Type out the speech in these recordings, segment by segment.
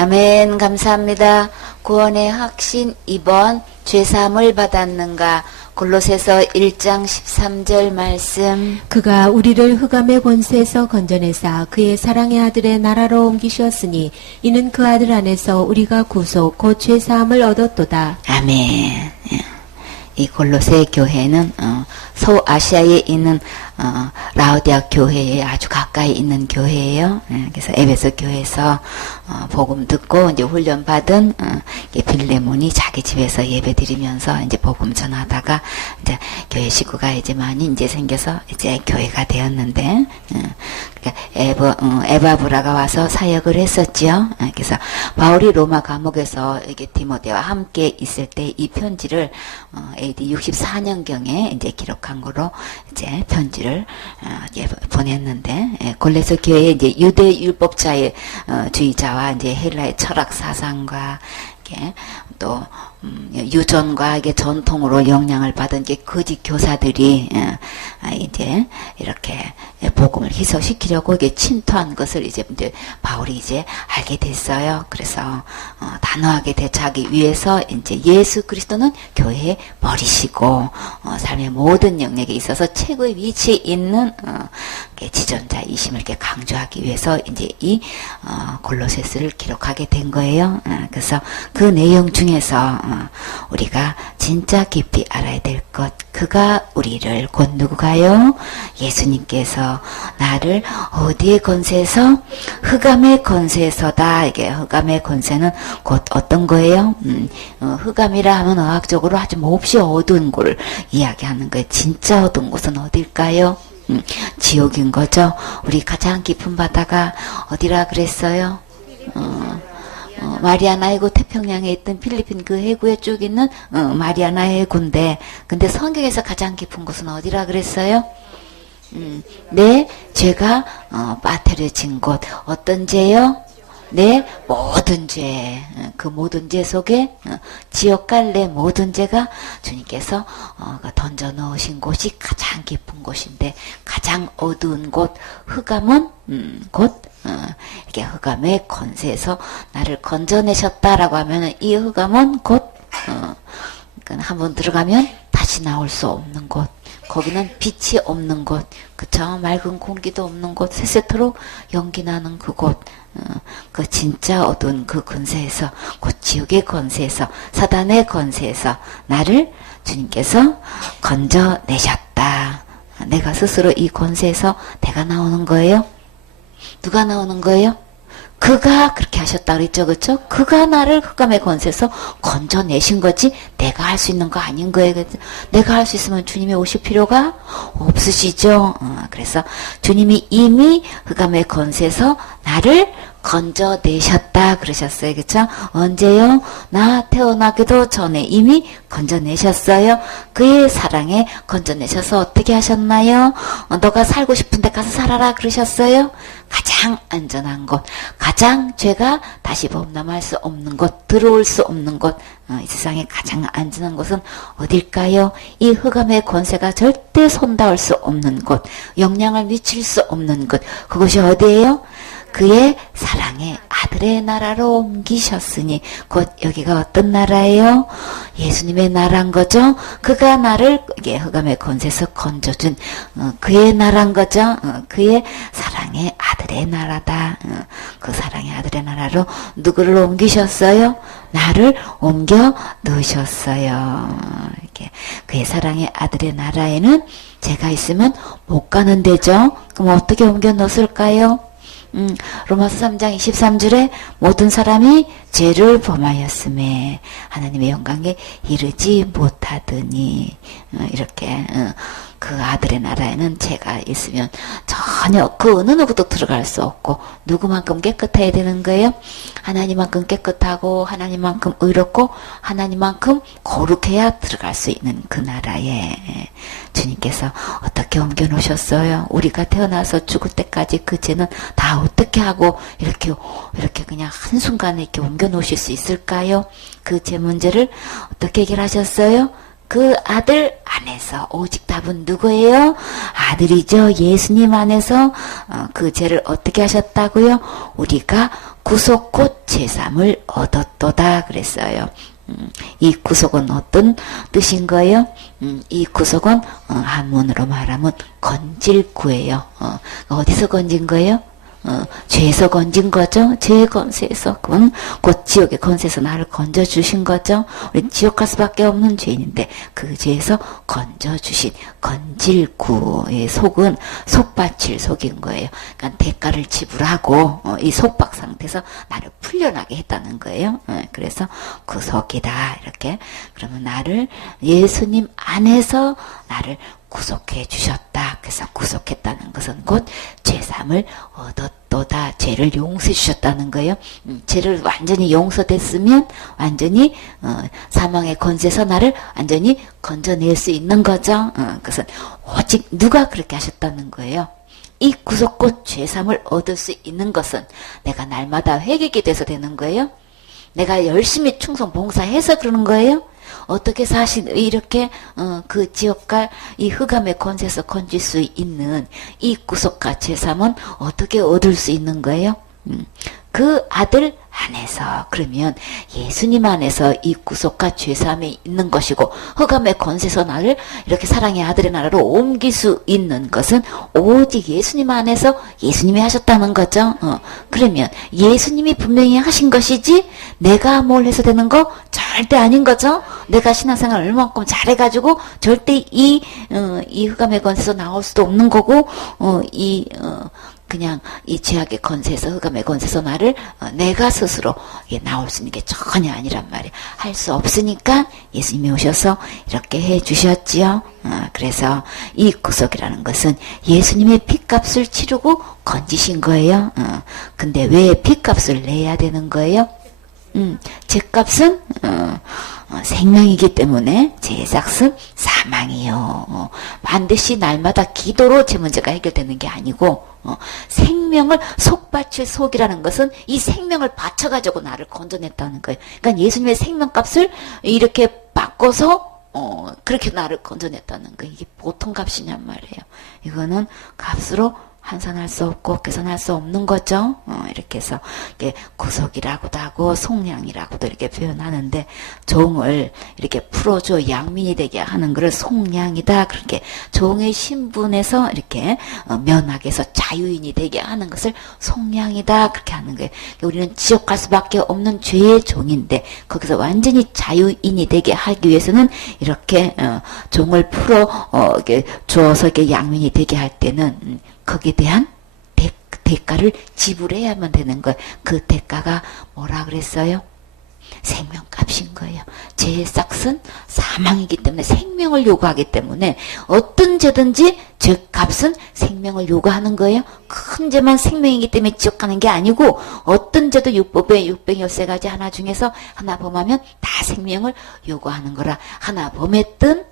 아멘. 감사합니다. 구원의 확신 2번 죄사함을 받았는가. 골로새서 1장 13절 말씀. 그가 우리를 흑암의 권세에서 건져내사 그의 사랑의 아들의 나라로 옮기셨으니 이는 그 아들 안에서 우리가 구속 곧 죄사함을 얻었도다. 아멘. 이 골로새 교회는 서아시아에 있는 라오디아 교회에 아주 가까이 있는 교회예요. 그래서 에베소 교회에서 복음 듣고 이제 훈련 받은 빌레몬이 자기 집에서 예배드리면서 이제 복음 전하다가 이제 교회 식구가 이제 많이 이제 생겨서 이제 교회가 되었는데, 그러니까 에바브라가 와서 사역을 했었지요. 그래서 바울이 로마 감옥에서 이게 디모데와 함께 있을 때 이 편지를 AD 64년경에 이제 기록한 거로 이제 편지를 보냈는데, 골로새 교회에 이제 유대 율법자의 주의자와 이제 헬라의 철학 사상과 또 유전과 이게 전통으로 영향을 받은 게 거짓 교사들이 이제 이렇게 복음을 희석시키려고 이게 침투한 것을 이제 바울이 이제 알게 됐어요. 그래서 단호하게 대처하기 위해서 이제 예수 그리스도는 교회의 머리시고 삶의 모든 영역에 있어서 최고의 위치에 있는 지존자이심을 이렇게 강조하기 위해서 이제 이 골로새서를 기록하게 된 거예요. 그래서 그 내용 중에서 우리가 진짜 깊이 알아야 될 것, 그가 우리를 곧 누구가요? 예수님께서 나를 어디의 권세에서? 흑암의 권세에서다. 이게 흑암의 권세는 곧 어떤 거예요? 흑암이라 하면 의학적으로 아주 몹시 어두운 곳을 이야기하는 거예요. 진짜 어두운 곳은 어딜까요? 지옥인 거죠. 우리 가장 깊은 바다가 어디라 그랬어요? 마리아나 해구, 태평양에 있던 필리핀 그 해구에 쭉 있는 마리아나 해구인데, 근데 성경에서 가장 깊은 곳은 어디라 그랬어요? 내 죄가 빠뜨려진 곳. 어떤 죄요? 내 모든 죄, 그 모든 죄 속에 지옥 갈 내 모든 죄가 주님께서 던져 넣으신 곳이 가장 깊은 곳인데, 가장 어두운 곳, 흑암은 곧 이렇게 흑암의 권세에서 나를 건져내셨다라고 하면 이 흑암은 곧 한번 들어가면 다시 나올 수 없는 곳, 거기는 빛이 없는 곳, 그쵸? 맑은 공기도 없는 곳, 세세토록 연기 나는 그곳, 그 진짜 어두운 그 권세에서, 곧 지옥의 권세에서, 사단의 권세에서 나를 주님께서 건져내셨다. 내가 스스로 이 권세에서 내가 나오는 거예요? 누가 나오는 거예요? 그가 그렇게 하셨다 그랬죠, 그렇죠? 그가 나를 흑암의 권세에서 건져내신 거지 내가 할 수 있는 거 아닌 거예요. 내가 할 수 있으면 주님이 오실 필요가 없으시죠. 그래서 주님이 이미 흑암의 권세에서 나를 건져내셨다 그러셨어요. 그쵸? 언제요? 나 태어나기도 전에 이미 건져내셨어요. 그의 사랑에 건져내셔서 어떻게 하셨나요? 너가 살고 싶은 데 가서 살아라 그러셨어요. 가장 안전한 곳, 가장 죄가 다시 범람할 수 없는 곳, 들어올 수 없는 곳, 이 세상에 가장 안전한 곳은 어딜까요? 이 흑암의 권세가 절대 손닿을 수 없는 곳, 영향을 미칠 수 없는 곳, 그것이 어디예요? 그의 사랑의 아들의 나라로 옮기셨으니, 곧 여기가 어떤 나라예요? 예수님의 나라인 거죠. 그가 나를 이게 흑암의 권세에서 건져준 그의 나라인 거죠. 그의 사랑의 아들의 나라다. 그 사랑의 아들의 나라로 누구를 옮기셨어요? 나를 옮겨 넣으셨어요. 이렇게 그의 사랑의 아들의 나라에는 제가 있으면 못 가는 데죠. 그럼 어떻게 옮겨 넣었을까요? 로마서 3장 23절에 모든 사람이 죄를 범하였음에 하나님의 영광에 이르지 못하더니, 이렇게 그 아들의 나라에는 죄가 있으면 전혀 그 어느 누구도 들어갈 수 없고, 누구만큼 깨끗해야 되는 거예요? 하나님만큼 깨끗하고 하나님만큼 의롭고 하나님만큼 거룩해야 들어갈 수 있는 그 나라에 주님께서 어떻게 옮겨 놓으셨어요? 우리가 태어나서 죽을 때까지 그 죄는 다 어떻게 하고 이렇게 그냥 한순간에 이렇게 옮겨 놓으실 수 있을까요? 그 죄 문제를 어떻게 해결하셨어요? 그 아들 안에서. 오직 답은 누구예요? 아들이죠. 예수님 안에서 그 죄를 어떻게 하셨다고요? 우리가 구속 곧 제삼을 얻었도다 그랬어요. 이 구속은 어떤 뜻인 거예요? 이 구속은 한문으로 말하면 건질구예요. 어디서 건진 거예요? 죄에서 건진 거죠. 죄의 건세에서. 그건 곧 지옥의 건세에서 나를 건져주신 거죠. 우리 지옥 갈 수밖에 없는 죄인인데 그 죄에서 건져주신 건질구의 속은 속바칠 속인 거예요. 그러니까 대가를 지불하고 이 속박 상태에서 나를 풀려나게 했다는 거예요. 그래서 구속이다 이렇게. 그러면 나를 예수님 안에서 나를 구속해 주셨다. 그래서 구속했다는 것은 곧 죄삼을 얻었도다. 죄를 용서해 주셨다는 거예요. 죄를 완전히 용서됐으면 완전히 사망의 권세에서 나를 완전히 건져낼 수 있는 거죠. 그것은 오직 누가 그렇게 하셨다는 거예요. 이 구속 곧 죄삼을 얻을 수 있는 것은 내가 날마다 회개하게 돼서 되는 거예요. 내가 열심히 충성 봉사해서 그러는 거예요. 어떻게 사실 이렇게 그 지옥갈 이 흑암의 권세에서 건질 수 있는 이 구속과 제삼은 어떻게 얻을 수 있는 거예요? 그 아들 안에서. 그러면 예수님 안에서 이 구속과 죄사함이 있는 것이고 흑암의 권세에서 나를 이렇게 사랑의 아들의 나라로 옮길 수 있는 것은 오직 예수님 안에서 예수님이 하셨다는 거죠. 그러면 예수님이 분명히 하신 것이지 내가 뭘 해서 되는 거 절대 아닌 거죠. 내가 신앙생활 얼마만큼 잘해가지고 절대 이 흑암의 권세에서 나올 수도 없는 거고 그냥 이 죄악의 권세에서 흑암의 권세에서 나를 내가 스스로 나올 수 있는 게 전혀 아니란 말이에요. 할 수 없으니까 예수님이 오셔서 이렇게 해 주셨지요. 그래서 이 구속이라는 것은 예수님의 핏값을 치르고 건지신 거예요. 근데 왜 핏값을 내야 되는 거예요? 죄값은 생명이기 때문에 죄값은 사망이요. 반드시 날마다 기도로 제 문제가 해결되는 게 아니고 생명을 속바칠 속이라는 것은 이 생명을 바쳐가지고 나를 건져냈다는 거예요. 그러니까 예수님의 생명값을 이렇게 바꿔서 그렇게 나를 건져냈다는 거예요. 이게 보통 값이냔 말이에요. 이거는 값으로 환산할 수 없고 계산할 수 없는 거죠. 이렇게 해서 이게 구속이라고도 하고 속량이라고도 이렇게 표현하는데 종을 이렇게 풀어줘 양민이 되게 하는 것을 속량이다. 그렇게 종의 신분에서 이렇게 면하게 해서 자유인이 되게 하는 것을 속량이다. 그렇게 하는 거예요. 우리는 지옥 갈 수밖에 없는 죄의 종인데 거기서 완전히 자유인이 되게 하기 위해서는 이렇게 종을 풀어 이렇게 주어서 이렇게 양민이 되게 할 때는 거기에 대한 대가를 지불해야만 되는 거예요. 그 대가가 뭐라 그랬어요? 생명값인 거예요. 죄의 싹은 사망이기 때문에 생명을 요구하기 때문에 어떤 죄든지 죄값은 생명을 요구하는 거예요. 큰 죄만 생명이기 때문에 지옥 가는 게 아니고 어떤 죄도 율법에 613가지 하나 중에서 하나 범하면 다 생명을 요구하는 거라. 하나 범했든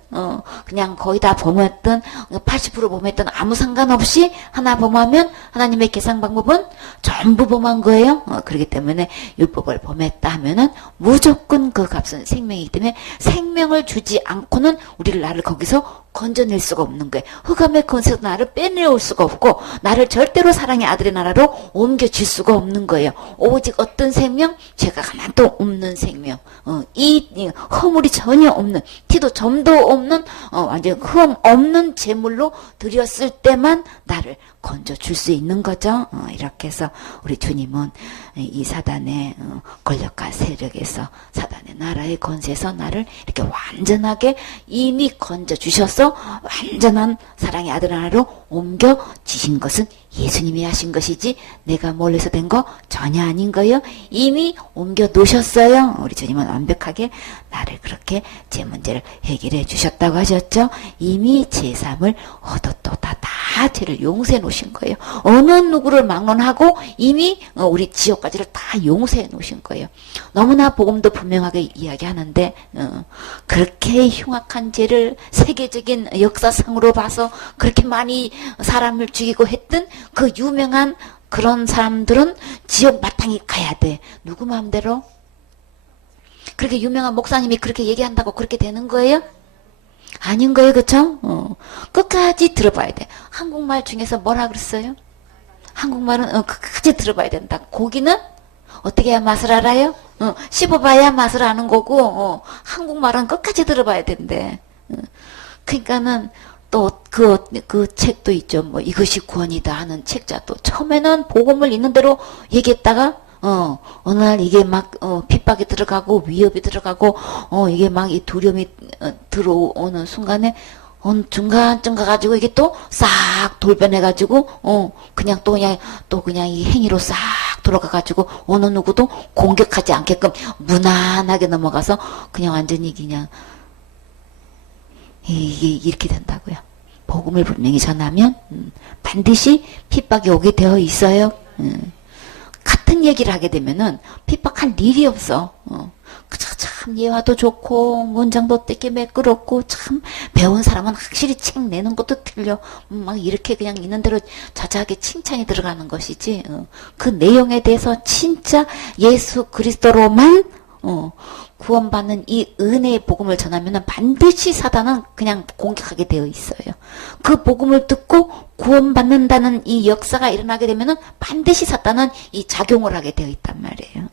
그냥 거의 다 범했든 80% 범했든 아무 상관없이 하나 범하면 하나님의 계산 방법은 전부 범한 거예요. 그렇기 때문에 율법을 범했다 하면은 무조건 그 값은 생명이기 때문에 생명을 주지 않고는 나를 거기서 건져낼 수가 없는 거예요. 흑암의 권세에서 나를 빼내올 수가 없고 나를 절대로 사랑의 아들의 나라로 옮겨줄 수가 없는 거예요. 오직 어떤 생명? 죄가 하나도 없는 생명. 이 허물이 전혀 없는, 티도 점도 없는 완전 흠 없는 제물로 드렸을 때만 나를 건져줄 수 있는 거죠. 이렇게 해서 우리 주님은 이 사단의 권력과 세력에서 사단의 나라의 권세에서 나를 이렇게 완전하게 이미 건져주셔서 완전한 사랑의 아들 하나로 옮겨주신 것은 예수님이 하신 것이지 내가 뭘 해서 된 거 전혀 아닌 거예요. 이미 옮겨 놓으셨어요. 우리 주님은 완벽하게 나를 그렇게 제 문제를 해결해 주셨다고 하셨죠. 이미 제3을 얻었도다. 다 죄를 용서해 놓으신 거예요. 어느 누구를 막론하고 이미 우리 지옥까지를 다 용서해 놓으신 거예요. 너무나 복음도 분명하게 이야기하는데 그렇게 흉악한 죄를 세계적인 역사상으로 봐서 그렇게 많이 사람을 죽이고 했던 그 유명한 그런 사람들은 지옥 마땅히 가야 돼. 누구 마음대로? 그렇게 유명한 목사님이 그렇게 얘기한다고 그렇게 되는 거예요? 아닌 거예요, 그쵸? 끝까지 들어봐야 돼. 한국말 중에서 뭐라 그랬어요? 한국말은 끝까지 들어봐야 된다. 고기는 어떻게 해야 맛을 알아요? 씹어봐야 맛을 아는 거고, 한국말은 끝까지 들어봐야 된대. 그러니까는 또 그 책도 있죠. 뭐 이것이 구원이다 하는 책자도 처음에는 복음을 있는 대로 얘기했다가 어느 날 이게 막 핍박이 들어가고 위협이 들어가고 이게 막 이 두려움이 들어오는 순간에 중간쯤 가가지고 이게 또 싹 돌변해가지고 그냥 또 그냥 이 행위로 싹 돌아가가지고 어느 누구도 공격하지 않게끔 무난하게 넘어가서 그냥 완전히 그냥 이게 이렇게 된다고요. 복음을 분명히 전하면 반드시 핍박이 오게 되어 있어요. 같은 얘기를 하게 되면은 핍박할 일이 없어. 그저 참 예화도 좋고 문장도 되게 매끄럽고 참 배운 사람은 확실히 책 내는 것도 틀려. 막 이렇게 그냥 있는 대로 자자하게 칭찬이 들어가는 것이지. 그 내용에 대해서 진짜 예수 그리스도로만 구원받는 이 은혜의 복음을 전하면은 반드시 사단은 그냥 공격하게 되어 있어요. 그 복음을 듣고 구원받는다는 이 역사가 일어나게 되면은 반드시 사단은 이 작용을 하게 되어 있단 말이에요.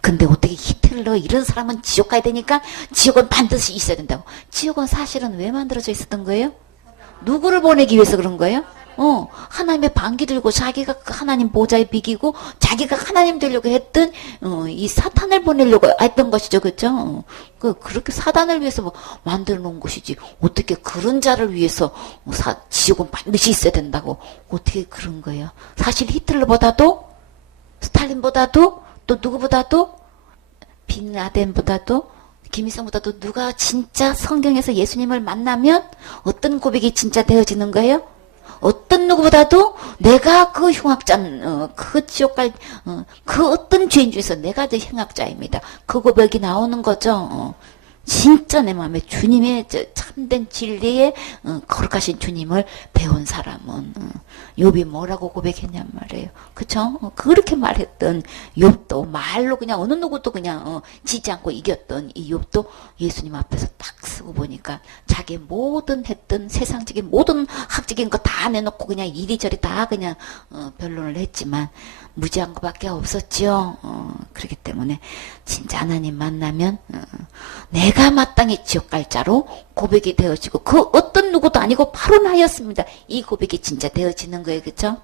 근데 어떻게 히틀러 이런 사람은 지옥 가야 되니까 지옥은 반드시 있어야 된다고. 지옥은 사실은 왜 만들어져 있었던 거예요? 누구를 보내기 위해서 그런 거예요? 하나님의 반기 들고 자기가 하나님 보좌에 비기고 자기가 하나님 되려고 했던 이 사탄을 보내려고 했던 것이죠, 그렇죠? 그렇게 사단을 위해서 뭐 만들어 놓은 것이지 어떻게 그런 자를 위해서 지옥은 반드시 있어야 된다고 어떻게 그런 거예요? 사실 히틀러보다도 스탈린보다도 또 누구보다도 빈라덴보다도 김일성보다도 누가 진짜 성경에서 예수님을 만나면 어떤 고백이 진짜 되어지는 거예요? 어떤 누구보다도 내가 그 흉악자, 그 지옥 그 어떤 죄인 중에서 내가 저 흉악자입니다. 그 고백이 나오는 거죠. 진짜 내 마음에 주님의 참된 진리에 거룩하신 주님을 배운 사람은 욥이 뭐라고 고백했냔 말이에요. 그쵸? 그렇게 말했던 욥도 말로 그냥 어느 누구도 그냥 지지 않고 이겼던 이 욥도 예수님 앞에서 딱 쓰고 보니까 자기 모든 했던 세상적인 모든 학적인 거 다 내놓고 그냥 이리저리 다 그냥 변론을 했지만 무지한 것밖에 없었죠. 그렇기 때문에 진짜 하나님 만나면 내가 마땅히 지옥 갈 자로 고백이 되어지고 그 어떤 누구도 아니고 바로 나였습니다. 이 고백이 진짜 되어지는 거예요. 그렇죠?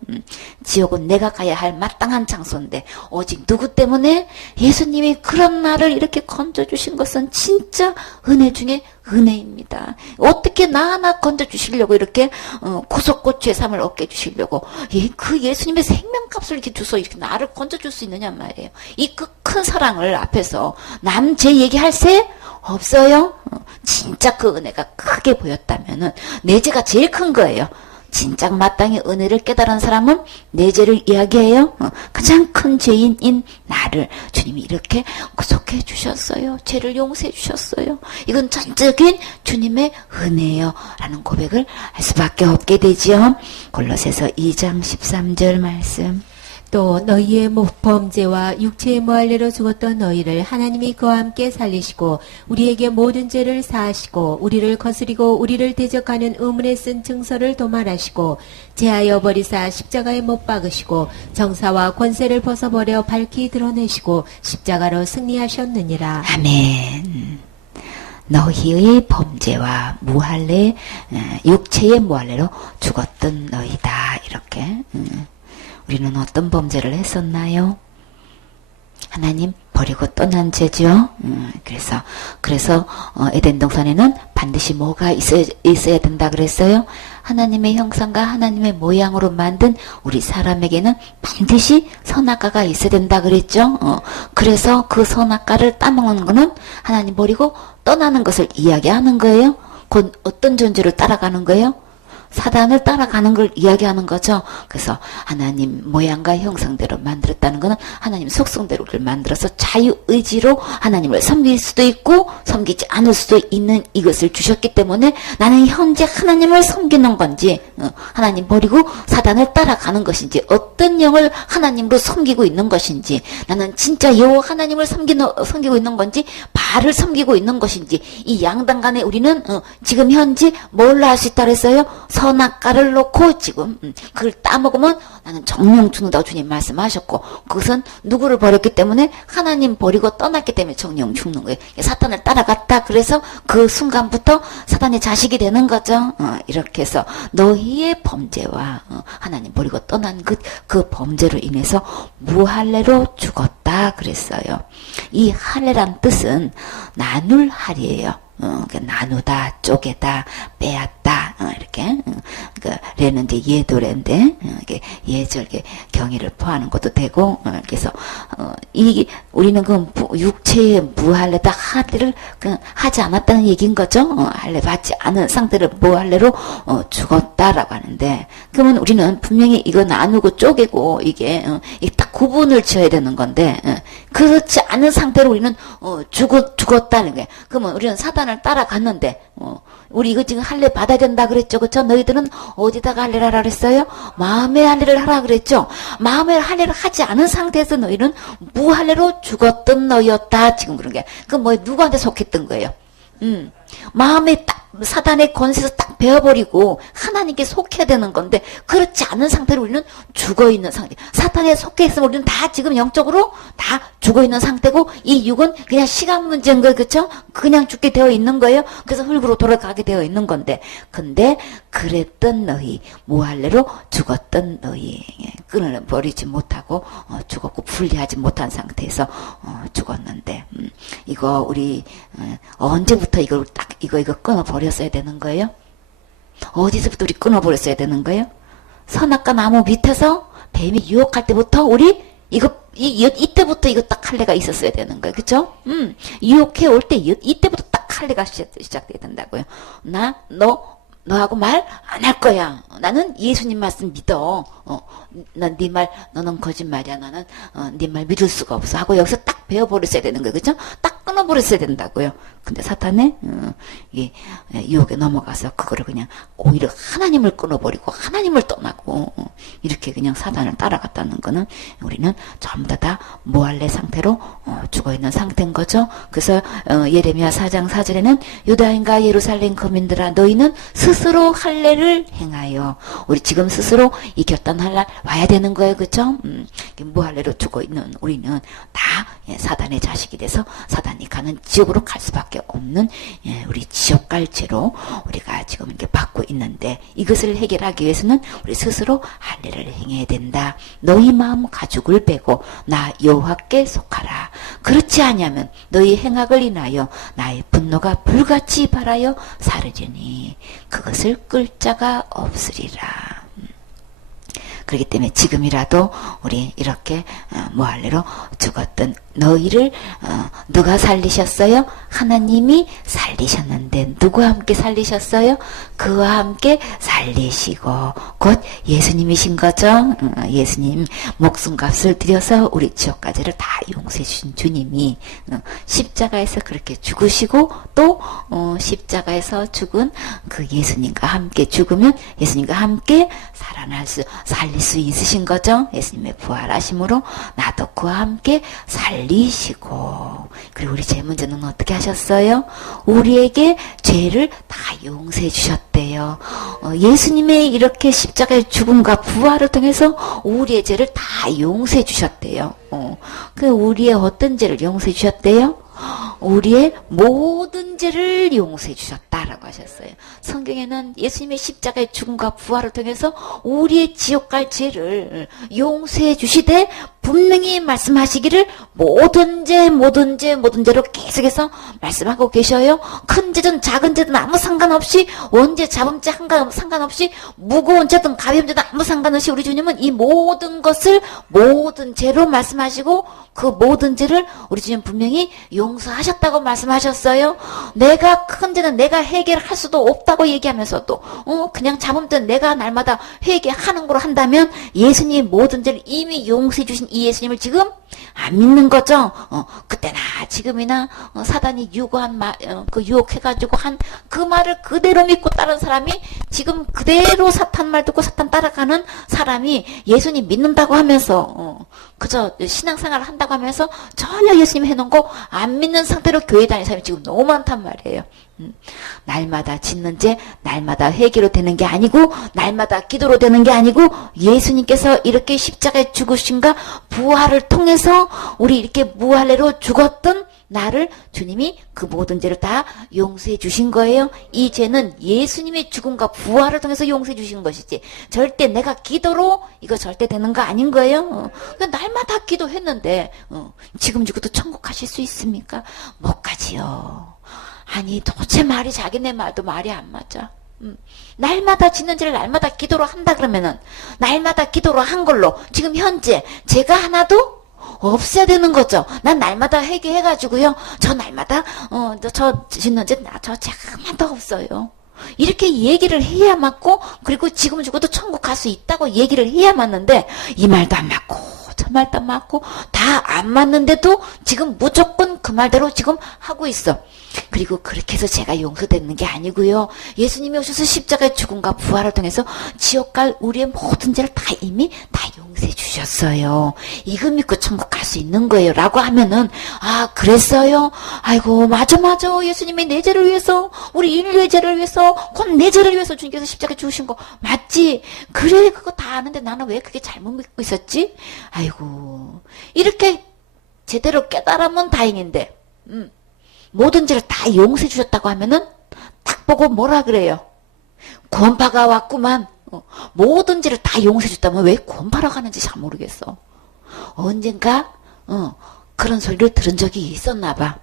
지옥은 내가 가야 할 마땅한 장소인데 오직 누구 때문에 예수님이 그런 나를 이렇게 건져주신 것은 진짜 은혜 중에 은혜입니다. 어떻게 나 하나 건져주시려고 이렇게 구속고 죄삼을 얻게 주시려고 그 예수님의 생명값을 이렇게 주서 이렇게 나를 건져줄 수 있느냐 말이에요. 이 큰 사랑을 앞에서 남 제 얘기할 새 없어요. 진짜 그 은혜가 크게 보였다면은 내 죄가 제일 큰 거예요. 진짜 마땅히 은혜를 깨달은 사람은 내 죄를 이야기해요. 가장 큰 죄인인 나를 주님이 이렇게 구속해 주셨어요. 죄를 용서해 주셨어요. 이건 전적인 주님의 은혜요 라는 고백을 할 수밖에 없게 되지요. 골로새서 2장 13절 말씀. 또 너희의 범죄와 육체의 모할례로 죽었던 너희를 하나님이 그와 함께 살리시고 우리에게 모든 죄를 사하시고 우리를 거스리고 우리를 대적하는 의문에 쓴 증서를 도말하시고 제하여 버리사 십자가에 못 박으시고 정사와 권세를 벗어버려 밝히 드러내시고 십자가로 승리하셨느니라. 아멘. 너희의 범죄와 무할례 육체의 무할례로 죽었던 너희다. 이렇게 우리는 어떤 범죄를 했었나요? 하나님 버리고 떠난 죄죠. 그래서 에덴 동산에는 반드시 뭐가 있어야 된다 그랬어요? 하나님의 형상과 하나님의 모양으로 만든 우리 사람에게는 반드시 선악과가 있어야 된다 그랬죠. 그래서 그 선악과를 따먹는 거는 하나님 버리고 떠나는 것을 이야기하는 거예요. 곧 어떤 존재를 따라가는 거예요? 사단을 따라가는 걸 이야기하는 거죠. 그래서 하나님 모양과 형상대로 만들었다는 것은 하나님 속성대로 우리를 만들어서 자유의지로 하나님을 섬길 수도 있고 섬기지 않을 수도 있는 이것을 주셨기 때문에 나는 현재 하나님을 섬기는 건지 하나님 버리고 사단을 따라가는 것인지 어떤 영을 하나님으로 섬기고 있는 것인지 나는 진짜 여호와 하나님을 섬기고 있는 건지 바알을 섬기고 있는 것인지 이 양당 간에 우리는 지금 현재 뭘로 할 수 있다 그랬어요? 선악과를 놓고 지금 그걸 따먹으면 나는 정령 죽는다고 주님 말씀하셨고 그것은 누구를 버렸기 때문에 하나님 버리고 떠났기 때문에 정령 죽는 거예요. 사탄을 따라갔다 그래서 그 순간부터 사탄의 자식이 되는 거죠. 이렇게 해서 너희의 범죄와 하나님 버리고 떠난 그 범죄로 인해서 무할례로 죽었다 그랬어요. 이 할례란 뜻은 나눌 할이에요. 나누다, 쪼개다, 빼앗다, 이렇게. 레는 이제 예도래인데, 예절게 경의를 포하는 것도 되고, 그래서, 우리는 그 육체의 무할례다, 할례를 하지 않았다는 얘기인 거죠. 할례 받지 않은 상태를 무할례로 죽었다라고 하는데, 그러면 우리는 분명히 이거 나누고 쪼개고, 이게 딱 구분을 지어야 되는 건데, 그렇지 않은 상태로 우리는 죽었다는 거예요. 그러면 우리는 사단을 따라갔는데 우리 이거 지금 할례 받아야 된다 그랬죠. 그렇죠? 너희들은 어디다가 할례를 하라 그랬어요? 마음의 할례를 하라 그랬죠. 마음의 할례를 하지 않은 상태에서 너희는 무할례로 죽었던 너희였다. 지금 그런 게. 그 뭐 누구한테 속했던 거예요? 마음에 딱 사단의 권세에서 딱 베어버리고 하나님께 속해야 되는 건데 그렇지 않은 상태로 우리는 죽어있는 상태. 사탄에 속해 있으면 우리는 다 지금 영적으로 다 죽어있는 상태고 이 육은 그냥 시간 문제인 거예요. 그렇죠? 그냥 죽게 되어 있는 거예요. 그래서 흙으로 돌아가게 되어 있는 건데 근데 그랬던 너희 무할례로 죽었던 너희 끊어버리지 못하고 죽었고 분리하지 못한 상태에서 죽었는데 이거 우리 언제부터 이걸 딱 이거 끊어버렸어야 되는 거예요? 어디서부터 우리 끊어버렸어야 되는 거예요? 선악과 나무 밑에서 뱀이 유혹할 때부터 우리 이때부터 이거 딱 할례가 있었어야 되는 거예요. 그쵸? 유혹해 올 때 이때부터 딱 할례가 시작돼야 된다고요. 너하고 말 안 할 거야. 나는 예수님 말씀 믿어. 난 네 말, 너는 거짓말이야. 나는 네 말 믿을 수가 없어. 하고 여기서 딱 베어버렸어야 되는 거예요. 그죠? 딱 끊어버렸어야 된다고요. 근데 사탄의 유혹에 넘어가서 그거를 그냥 오히려 하나님을 끊어버리고 하나님을 떠나고 이렇게 그냥 사단을 따라갔다는 거는 우리는 전부 다 무할례 상태로 죽어있는 상태인 거죠. 그래서 예레미야 4장 4절에는 유다인과 예루살렘 거민들아 너희는 스스로 할례를 행하여 우리 지금 스스로 이 결단할 날 와야 되는 거예요. 그죠? 무할례로 죽어있는 우리는 다 사단의 자식이 돼서 사단이 가는 지옥으로 갈 수밖에 없는 우리 지옥 갈 죄로 우리가 지금 이렇게 받고 있는데 이것을 해결하기 위해서는 우리 스스로 할례를 행해야 된다. 너희 마음 가죽을 빼고 나 여호와께 속하라. 그렇지 아니하면 너희 행악을 인하여 나의 분노가 불같이 발하여 사르리니 그것을 끌 자가 없으리라. 그렇기 때문에 지금이라도 우리 이렇게 무할례로 죽었던 너희를 누가 살리셨어요? 하나님이 살리셨는데 누구와 함께 살리셨어요? 그와 함께 살리시고 곧 예수님이신 거죠. 예수님 목숨값을 들여서 우리 지옥까지를 다 용서해 주신 주님이 십자가에서 그렇게 죽으시고 또 십자가에서 죽은 그 예수님과 함께 죽으면 예수님과 함께 살릴 수 있으신 거죠. 예수님의 부활하심으로 나도 그와 함께 살리시고 그리고 우리 죄 문제는 어떻게 하셨어요? 우리에게 죄를 다 용서해 주셨대요. 예수님의 이렇게 십자가의 죽음과 부활을 통해서 우리의 죄를 다 용서해 주셨대요. 그 우리의 어떤 죄를 용서해 주셨대요? 우리의 모든 죄를 용서해 주셨다라고 하셨어요. 성경에는 예수님의 십자가의 죽음과 부활을 통해서 우리의 지옥 갈 죄를 용서해 주시되 분명히 말씀하시기를 모든 죄로 계속해서 말씀하고 계셔요. 큰 죄든 작은 죄든 아무 상관없이 원죄 잡음죄 상관없이 무거운 죄든 가벼운 죄든 아무 상관없이 우리 주님은 이 모든 것을 모든 죄로 말씀하시고 그 모든 죄를 우리 주님 분명히 용서하셨다고 말씀하셨어요. 내가 큰 죄는 내가 해결할 수도 없다고 얘기하면서도 그냥 잡으면 내가 날마다 회개하는 걸로 한다면 예수님이 모든 죄를 이미 용서해 주신 이 예수님을 지금 안 믿는 거죠. 그때나 지금이나 사단이 유혹한 그 유혹해가지고 한 그 말을 그대로 믿고 따른 사람이 지금 그대로 사탄 말 듣고 사탄 따라가는 사람이 예수님 믿는다고 하면서 그저 신앙생활을 한다고 하면서 전혀 예수님 해놓은 거 안 믿는 상태로 교회 다니는 사람이 지금 너무 많단 말이에요. 날마다 짓는 죄, 날마다 회개로 되는 게 아니고 날마다 기도로 되는 게 아니고 예수님께서 이렇게 십자가에 죽으신가 부활을 통해서 우리 이렇게 무할례로 죽었던 나를 주님이 그 모든 죄를 다 용서해 주신 거예요. 이 죄는 예수님의 죽음과 부활을 통해서 용서해 주신 것이지 절대 내가 기도로 이거 절대 되는 거 아닌 거예요. 날마다 기도했는데 지금 죽어도 천국 가실 수 있습니까? 못 가지요. 아니 도대체 말이 자기네 말도 말이 안 맞아. 날마다 짓는 죄를 날마다 기도로 한다 그러면은 날마다 기도로 한 걸로 지금 현재 죄가 하나도 없어야 되는 거죠. 난 날마다 회개해가지고요. 저 날마다 저 짓는 죄 저 죄가 하나도 없어요. 이렇게 얘기를 해야 맞고 그리고 지금 죽어도 천국 갈 수 있다고 얘기를 해야 맞는데 이 말도 안 맞고 저 말도 안 맞고 다 안 맞는데도 지금 무조건 그 말대로 지금 하고 있어. 그리고 그렇게 해서 제가 용서되는 게 아니고요. 예수님이 오셔서 십자가의 죽음과 부활을 통해서 지옥 갈 우리의 모든 죄를 다 이미 다 용서해 주셨어요. 이거 믿고 천국 갈 수 있는 거예요. 라고 하면은 아 그랬어요? 아이고 맞아 예수님이 내 죄를 위해서 우리 인류의 죄를 위해서 곧 내 죄를 위해서 주님께서 십자가에 죽으신 거 맞지? 그래 그거 다 아는데 나는 왜 그게 잘못 믿고 있었지? 아이고 이렇게 제대로 깨달으면 다행인데 모든 죄를 다 용서해 주셨다고 하면은 딱 보고 뭐라 그래요? 구원파가 왔구만. 모든 죄를 다 용서해 줬다면 왜 구원파러 가는지 잘 모르겠어. 언젠가 그런 소리를 들은 적이 있었나 봐.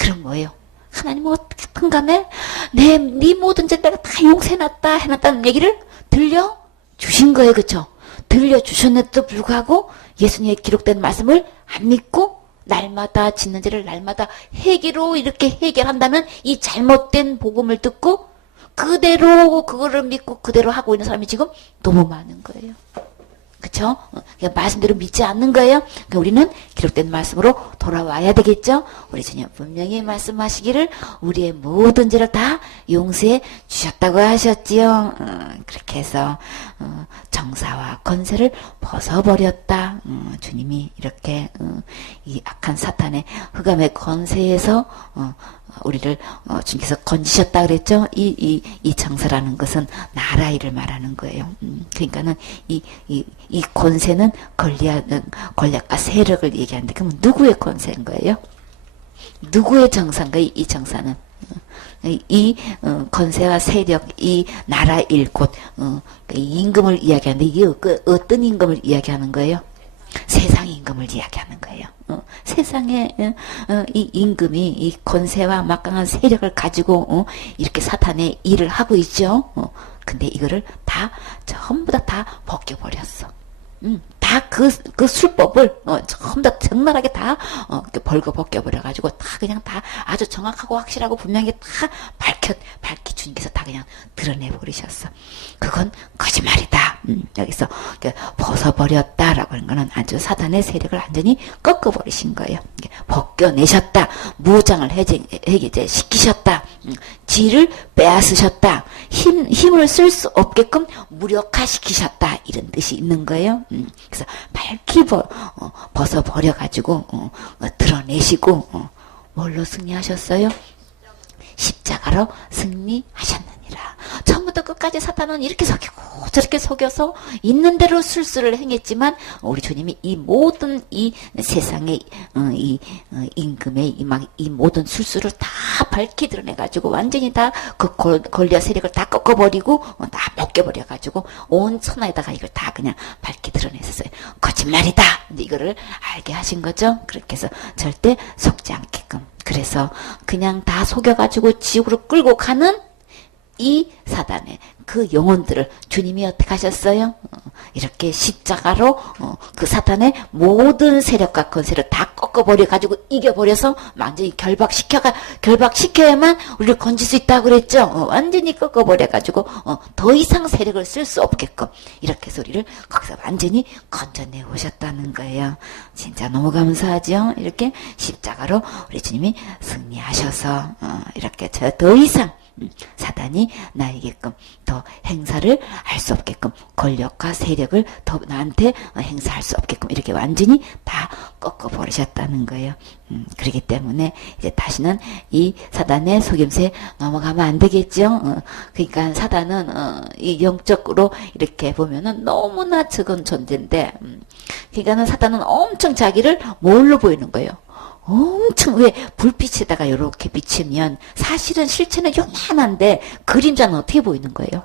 그럼 뭐예요? 하나님 어떻게든 간에 네 모든 죄 내가 다 용서해놨다 해놨다는 얘기를 들려주신 거예요. 그쵸? 들려주셨는데도 불구하고 예수님의 기록된 말씀을 안 믿고 날마다 짓는 죄를 날마다 회개로 이렇게 해결한다는 이 잘못된 복음을 듣고 그대로 그거를 믿고 그대로 하고 있는 사람이 지금 너무 많은 거예요. 그쵸? 그냥 말씀대로 믿지 않는 거예요. 그러니까 우리는 기록된 말씀으로 돌아와야 되겠죠? 우리 주님 분명히 말씀하시기를 우리의 모든 죄를 다 용서해 주셨다고 하셨지요. 그렇게 해서 정사와 권세를 벗어버렸다. 주님이 이렇게 이 악한 사탄의 흑암의 권세에서 우리를 주님께서 건지셨다 그랬죠. 이 정사라는 것은 나라 일을 말하는 거예요. 그러니까는 이 권세는 권력과 세력을 얘기하는데 그럼 누구의 권세인 거예요? 누구의 정사인가요? 이 정사는 이 권세와 세력, 이 나라 일 곧 임금을 이야기하는데 이게 어떤 임금을 이야기하는 거예요? 세상 임금을 이야기하는 거예요. 세상에 이 임금이 이 권세와 막강한 세력을 가지고 이렇게 사탄의 일을 하고 있죠. 근데 이거를 다 전부 다 벗겨버렸어. 다 그 술법을 전부 다 적나라하게 다 벌거 벗겨버려가지고 다 그냥 다 아주 정확하고 확실하고 분명히 다 밝히 주님께서 다 그냥 드러내버리셨어. 그건 거짓말이다. 여기서 벗어버렸다라고 하는 거는 아주 사탄의 세력을 완전히 꺾어버리신 거예요. 벗겨내셨다. 무장을 해제시키셨다. 지를 빼앗으셨다. 힘을 쓸 수 없게끔 무력화시키셨다. 이런 뜻이 있는 거예요. 그래서 밝히 벗어버려가지고 드러내시고 뭘로 승리하셨어요? 십자가로 승리하셨느니라. 처음부터 끝까지 사탄은 이렇게 속이고 저렇게 속여서 있는 대로 술수를 행했지만 우리 주님이 이 모든 이 세상의 이 임금의 이 모든 술수를 다 밝히 드러내가지고 완전히 다 그 권리와 세력을 다 꺾어버리고 다 벗겨버려가지고 온 천하에다가 이걸 다 그냥 밝히 드러냈었어요. 거짓말이다. 이제 이거를 알게 하신 거죠. 그렇게 해서 절대 속지 않게끔. 그래서 그냥 다 속여가지고 지옥으로 끌고 가는 이 사단의 그 영혼들을 주님이 어떻게 하셨어요? 이렇게 십자가로 그 사탄의 모든 세력과 권세를 다 꺾어버려 가지고 이겨버려서 완전히 결박시켜야만 우리를 건질 수 있다고 그랬죠. 완전히 꺾어버려 가지고 더 이상 세력을 쓸 수 없게끔 이렇게 해서 우리를 거기서 완전히 건져내 오셨다는 거예요. 진짜 너무 감사하죠. 이렇게 십자가로 우리 주님이 승리하셔서 이렇게 저 더 이상 사단이 나에게끔 더 행사를 할 수 없게끔 권력과 세력을 더 나한테 행사할 수 없게끔 이렇게 완전히 다 꺾어버리셨다는 거예요. 그렇기 때문에 이제 다시는 이 사단의 속임수에 넘어가면 안 되겠죠. 그러니까 사단은 이 영적으로 이렇게 보면은 너무나 적은 존재인데 그러니까는 사단은 엄청 자기를 뭘로 보이는 거예요? 엄청 왜 불빛에다가 이렇게 비치면 사실은 실체는 요만한데 그림자는 어떻게 보이는 거예요?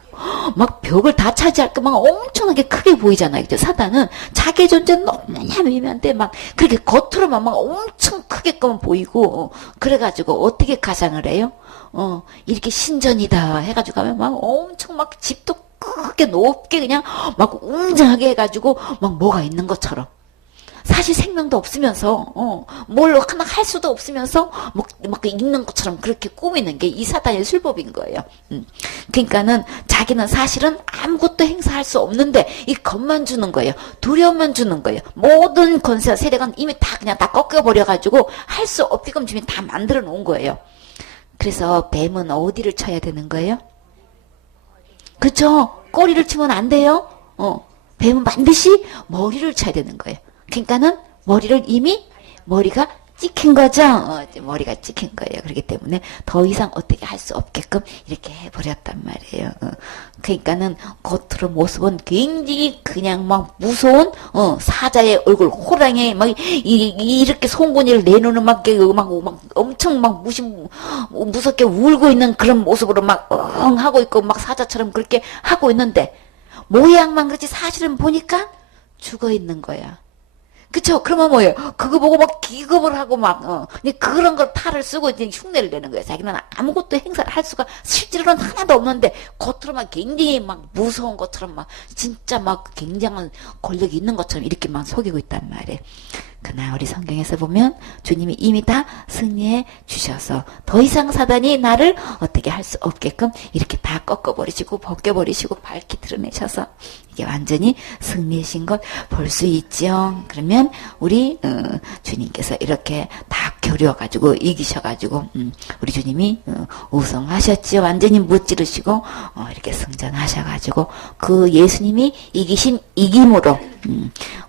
막 벽을 다 차지할 거 막 엄청나게 크게 보이잖아요. 그죠? 사단은 자기 존재는 너무나 미미한데 막 그렇게 겉으로만 막 엄청 크게끔 보이고 그래가지고 어떻게 가상을 해요? 이렇게 신전이다 해가지고 하면 막 엄청 막 집도 크게 높게 그냥 막 웅장하게 해가지고 막 뭐가 있는 것처럼 사실 생명도 없으면서 뭘 하나 할 수도 없으면서 막 있는 것처럼 그렇게 꾸미는 게 이 사단의 술법인 거예요. 그러니까는 자기는 사실은 아무것도 행사할 수 없는데 이 겁만 주는 거예요. 두려움만 주는 거예요. 모든 권세와 세력은 이미 다 그냥 다 꺾여버려 가지고 할 수 없게끔 주민 다 만들어 놓은 거예요. 그래서 뱀은 어디를 쳐야 되는 거예요? 그렇죠? 꼬리를 치면 안 돼요. 뱀은 반드시 머리를 쳐야 되는 거예요. 그러니까는 머리를 이미 머리가 찍힌 거죠. 머리가 찍힌 거예요. 그렇기 때문에 더 이상 어떻게 할 수 없게끔 이렇게 해버렸단 말이에요. 그러니까는 겉으로 모습은 굉장히 그냥 막 무서운 사자의 얼굴, 호랑이 막 이렇게 송곳니를 내놓는 막 엄청 막 무섭게 울고 있는 그런 모습으로 막 하고 있고 막 사자처럼 그렇게 하고 있는데 모양만 그렇지 사실은 보니까 죽어 있는 거야. 그쵸? 그러면 뭐예요? 그거 보고 막 기겁을 하고 그런 걸 탈을 쓰고 이제 흉내를 내는 거예요. 자기는 아무것도 행사를 할 수가 실제로는 하나도 없는데 겉으로만 굉장히 막 무서운 것처럼 진짜 막 굉장한 권력이 있는 것처럼 이렇게 막 속이고 있단 말이에요. 그러나 우리 성경에서 보면 주님이 이미 다 승리해 주셔서 더 이상 사단이 나를 어떻게 할 수 없게끔 이렇게 다 꺾어버리시고 벗겨버리시고 밝히 드러내셔서 이게 완전히 승리하신 것 볼 수 있죠. 그러면 우리 주님께서 이렇게 다 겨루어가지고 이기셔가지고 우리 주님이 우승하셨죠. 완전히 무찌르시고 이렇게 승전하셔가지고 그 예수님이 이기신 이김으로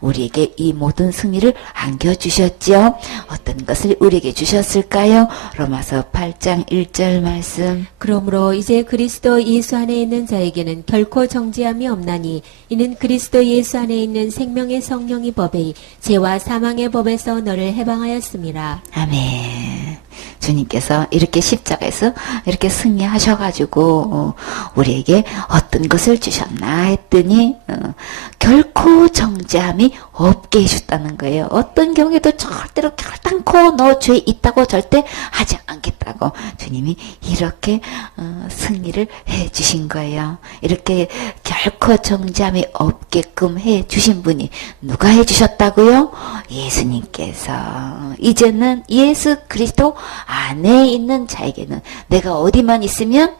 우리에게 이 모든 승리를 안겨주셨죠. 어떤 것을 우리에게 주셨을까요? 로마서 8장 1절 말씀. 그러므로 이제 그리스도 예수 안에 있는 자에게는 결코 정죄함이 없나니 이는 그리스도 예수 안에 있는 생명의 성령의 법에 죄와 사망의 법에서 너를 해방하였습니다. 아멘. 주님께서 이렇게 십자가에서 이렇게 승리하셔가지고 우리에게 어떤 것을 주셨나 했더니 결코 정죄함이 없게 해줬다는 거예요. 어떤 경우에도 절대로 결단코 너 죄 있다고 절대 하지 않겠다고 주님이 이렇게 승리를 해주신 거예요. 이렇게 결코 정죄함이 없게끔 해주신 분이 누가 해주셨다고요? 예수님께서. 이제는 예수 그리스도 안에 있는 자에게는 내가 어디만 있으면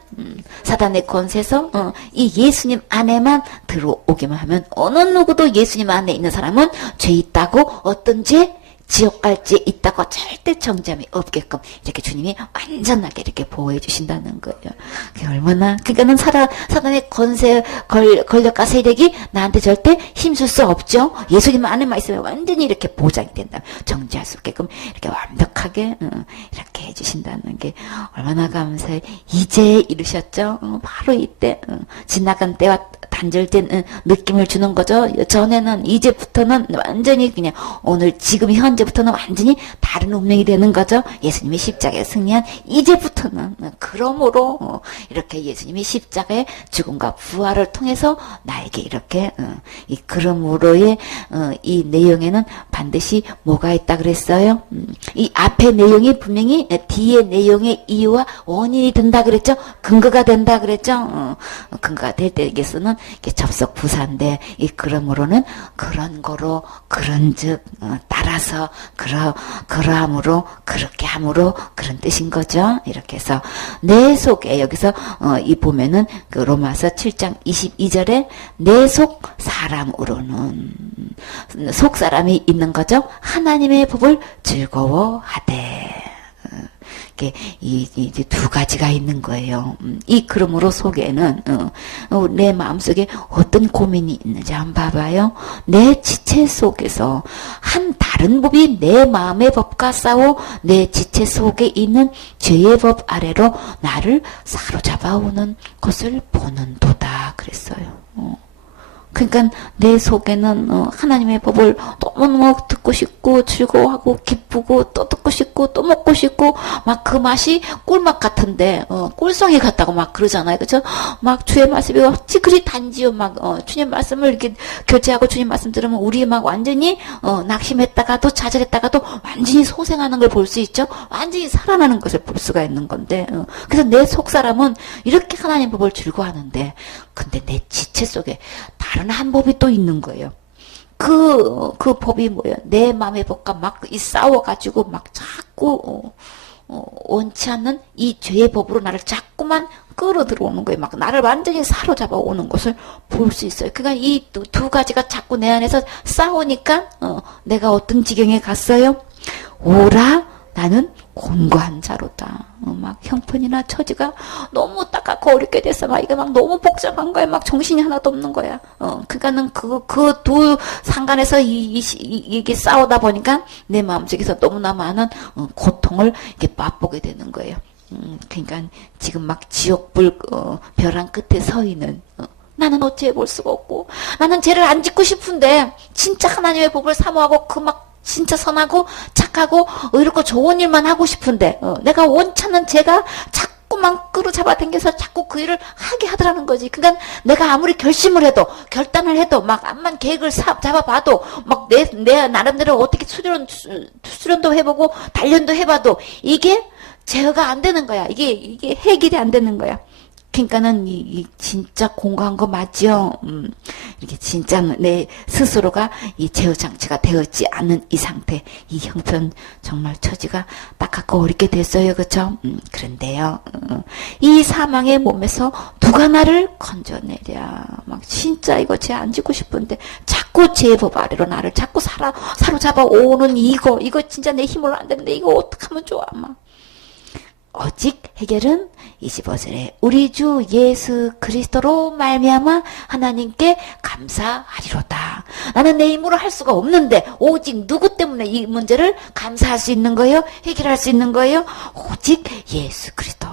사단의 권세에서 이 예수님 안에만 들어오기만 하면 어느 누구도 예수님 안에 있는 사람은 죄 있다고 어떤 죄? 지옥 갈 죄 있다고 절대 정죄함이 없게끔 이렇게 주님이 완전하게 이렇게 보호해 주신다는 거예요. 그게 얼마나 그러니까는 사단의 권세 권력과 세력이 나한테 절대 힘쓸 수 없죠. 예수님 안에만 있으면 완전히 이렇게 보장이 된다. 정죄할 수 없게끔 이렇게 완벽하게 이렇게 해주신다는 게 얼마나 감사해. 이제 이루셨죠. 바로 이때 지나간 때와 단절된 느낌을 주는 거죠. 전에는 이제부터는 완전히 그냥 오늘 지금 현재부터는 완전히 다른 운명이 되는 거죠. 예수님이 십자가에 승리한 이제부터는 그러므로 이렇게 예수님이 십자가의 죽음과 부활을 통해서 나에게 이렇게 이 그러므로의 이 내용에는 반드시 뭐가 있다 그랬어요? 이 앞의 내용이 분명히 뒤의 내용의 이유와 원인이 된다 그랬죠? 근거가 된다 그랬죠? 근거가 될 때에게서는 접속 부사인데 이 그러므로는 그런 거로 그런즉 따라서 그러함으로 그렇게 함으로 그런 뜻인 거죠. 이렇게 해서 내 속에 여기서 이 보면은 그 로마서 7장 22절에 내 속 사람으로는 속 사람이 있는 거죠. 하나님의 법을 즐거워하되 이 두 가지가 있는 거예요. 이 그러므로 속에는 내 마음속에 어떤 고민이 있는지 한번 봐봐요. 내 지체 속에서 한 다른 법이 내 마음의 법과 싸워 내 지체 속에 있는 죄의 법 아래로 나를 사로잡아오는 것을 보는도다 그랬어요. 그러니까 내 속에는 하나님의 법을 너무너무 듣고 싶고 즐거워하고 기쁘고 또 듣고 싶고 또 먹고 싶고 막 그 맛이 꿀맛 같은데 꿀송이 같다고 막 그러잖아요. 그죠? 막 주의 말씀이 어찌 그리 단지요. 막 주님 말씀을 이렇게 교제하고 주님 말씀 들으면 우리 막 완전히 낙심했다가도 좌절했다가도 완전히 소생하는 걸 볼 수 있죠. 완전히 살아나는 것을 볼 수가 있는 건데 그래서 내 속 사람은 이렇게 하나님 법을 즐거워하는데 근데 내 지체 속에 다른 한 법이 또 있는 거예요. 그 법이 뭐예요? 내 마음의 법과 막 싸워가지고 막 자꾸 원치 않는 이 죄의 법으로 나를 자꾸만 끌어들어오는 거예요. 막 나를 완전히 사로잡아 오는 것을 볼 수 있어요. 그러니까 이 두 가지가 자꾸 내 안에서 싸우니까 내가 어떤 지경에 갔어요? 오라 나는 곤고한 자로다. 막 형편이나 처지가 너무 딱하고 어렵게 돼서 막 이게 막 너무 복잡한 거야. 막 정신이 하나도 없는 거야. 그러니까는 그 두 상간에서 이게 싸우다 보니까 내 마음속에서 너무나 많은 고통을 이렇게 맛보게 되는 거예요. 그러니까 지금 막 지옥불 벼랑 끝에 서 있는 나는 어찌해 볼 수가 없고 나는 죄를 안 짓고 싶은데 진짜 하나님의 법을 사모하고 그 막 진짜 선하고 착하고 의롭고 좋은 일만 하고 싶은데 내가 원찮은 죄가 자꾸만 끌어잡아 당겨서 자꾸 그 일을 하게 하더라는 거지. 그러니까 내가 아무리 결심을 해도 결단을 해도 막 암만 계획을 잡아봐도 막 내 나름대로 어떻게 수련도 해보고 단련도 해봐도 이게 제어가 안 되는 거야. 이게 해결이 안 되는 거야. 그러니까는 이 진짜 공부한 거 맞죠? 이렇게 진짜 내 스스로가 이 제어 장치가 되었지 않은 이 상태, 이 형편 정말 처지가 딱하고 어렵게 됐어요, 그렇죠? 그런데요, 이 사망의 몸에서 누가 나를 건져내랴? 막 진짜 이거 죄 안 짓고 싶은데 자꾸 죄의 법 아래로 나를 자꾸 사로잡아 오는 이거 진짜 내 힘으로 안 되는데 이거 어떡하면 좋아, 막. 오직 해결은 25절에 우리 주 예수 그리스도로 말미암아 하나님께 감사하리로다. 나는 내 힘으로 할 수가 없는데 오직 누구 때문에 이 문제를 감사할 수 있는 거예요? 해결할 수 있는 거예요? 오직 예수 그리스도.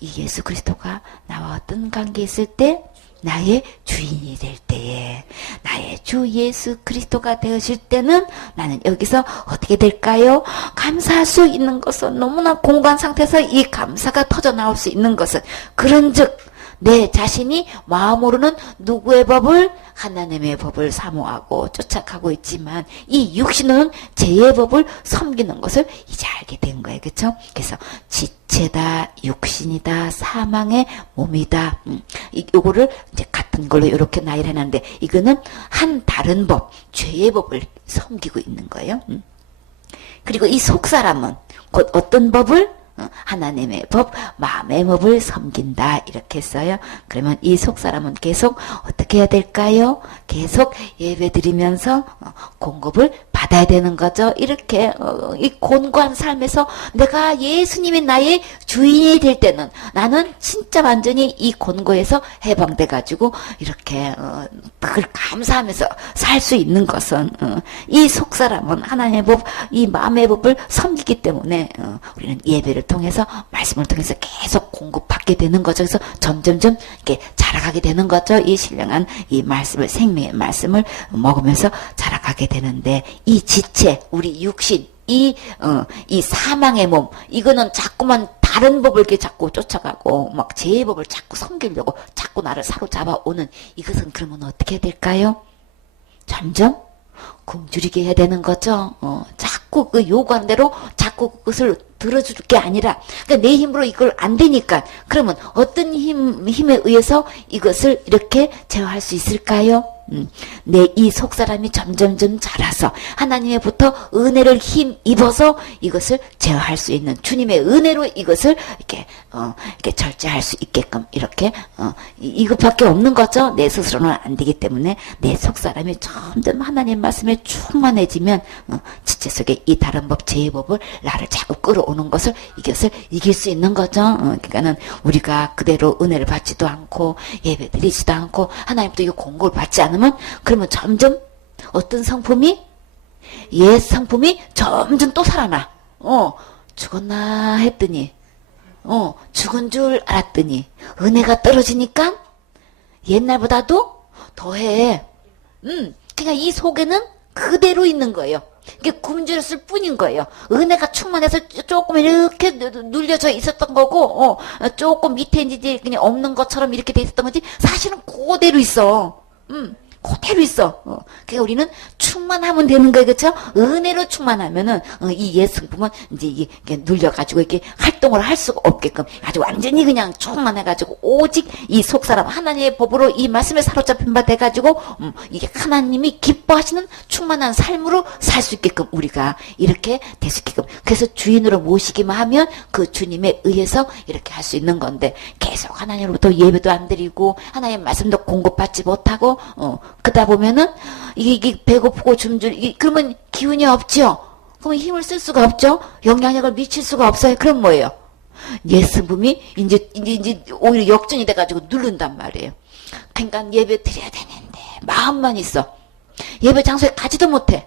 이 예수 그리스도가 나와 어떤 관계에 있을 때 나의 주인이 될 때에 나의 주 예수 그리스도가 되어질 때는 나는 여기서 어떻게 될까요? 감사할 수 있는 것은 너무나 공간 상태에서 이 감사가 터져 나올 수 있는 것은 그런즉 내 자신이 마음으로는 누구의 법을 하나님의 법을 사모하고 쫓아가고 있지만 이 육신은 죄의 법을 섬기는 것을 이제 알게 된 거예요. 그렇죠? 그래서 지체다, 육신이다, 사망의 몸이다. 요거를 이제 같은 걸로 이렇게 나열해 놨는데 이거는 한 다른 법, 죄의 법을 섬기고 있는 거예요. 그리고 이 속사람은 곧 어떤 법을 하나님의 법, 마음의 법을 섬긴다 이렇게 했어요. 그러면 이 속사람은 계속 어떻게 해야 될까요? 계속 예배 드리면서 공급을 받아야 받아야 되는 거죠. 이렇게 이 곤고한 삶에서 내가 예수님이 나의 주인이 될 때는 나는 진짜 완전히 이 곤고에서 해방돼 가지고 이렇게 그걸 감사하면서 살 수 있는 것은 이 속사람은 하나님의 법, 이 마음의 법을 섬기기 때문에 우리는 예배를 통해서 말씀을 통해서 계속 공급받게 되는 거죠. 그래서 점점점 이렇게 자라가게 되는 거죠. 이 신령한 이 말씀을, 생명의 말씀을 먹으면서 자라가게 되는데, 이 지체, 우리 육신, 이 사망의 몸, 이거는 자꾸만 다른 법을 이렇게 자꾸 쫓아가고, 막 죄의 법을 자꾸 섬기려고 자꾸 나를 사로잡아 오는 이것은 그러면 어떻게 될까요? 점점 굶주리게 해야 되는 거죠. 자꾸 그 요구하는 대로 자꾸 그것을 들어줄 게 아니라, 그러니까 내 힘으로 이걸 안 되니까, 그러면 어떤 힘에 의해서 이것을 이렇게 제어할 수 있을까요? 내 이 속사람이 점점점 자라서 하나님의부터 은혜를 힘입어서 이것을 제어할 수 있는, 주님의 은혜로 이것을 이렇게 절제할 수 있게끔 이렇게 이것밖에 없는 거죠. 내 스스로는 안 되기 때문에 내 속사람이 점점 하나님 말씀에 충만해지면 지체 속에 이 다른 법, 죄의 법을 나를 자꾸 끌어오는 것을, 이것을 이길 수 있는 거죠. 그러니까는 우리가 그대로 은혜를 받지도 않고 예배 드리지도 않고 하나님도 이 공고를 받지 않으면, 그러면 점점 어떤 성품이, 옛 성품이 점점 또 살아나. 죽었나 했더니 죽은 줄 알았더니 은혜가 떨어지니까 옛날보다도 더해. 그러니까 이 속에는 그대로 있는 거예요. 이게 굶주렸을 뿐인 거예요. 은혜가 충만해서 조금 이렇게 눌려져 있었던 거고, 조금 밑에 이제 그냥 없는 것처럼 이렇게 돼 있었던 거지, 사실은 그대로 있어. 그대로 있어. 그러니까 우리는 충만하면 되는 거예요. 그렇죠? 은혜로 충만하면은 이 옛 성품은 이제 이게 눌려가지고 이렇게 활동을 할 수가 없게끔 아주 완전히 그냥 충만해가지고 오직 이 속사람 하나님의 법으로 이 말씀에 사로잡힌 바 돼가지고 이게 하나님이 기뻐하시는 충만한 삶으로 살 수 있게끔 우리가 이렇게 될 수 있게끔, 그래서 주인으로 모시기만 하면 그 주님에 의해서 이렇게 할 수 있는 건데, 계속 하나님으로부터 예배도 안 드리고 하나님의 말씀도 공급받지 못하고 그러다 보면은 이게 배고프고 굶주리, 그러면 기운이 없죠. 그러면 힘을 쓸 수가 없죠. 영향력을 미칠 수가 없어요. 그럼 뭐예요? 옛 성품이 이제 오히려 역전이 돼가지고 누른단 말이에요. 그러니까 예배 드려야 되는데 마음만 있어. 예배 장소에 가지도 못해.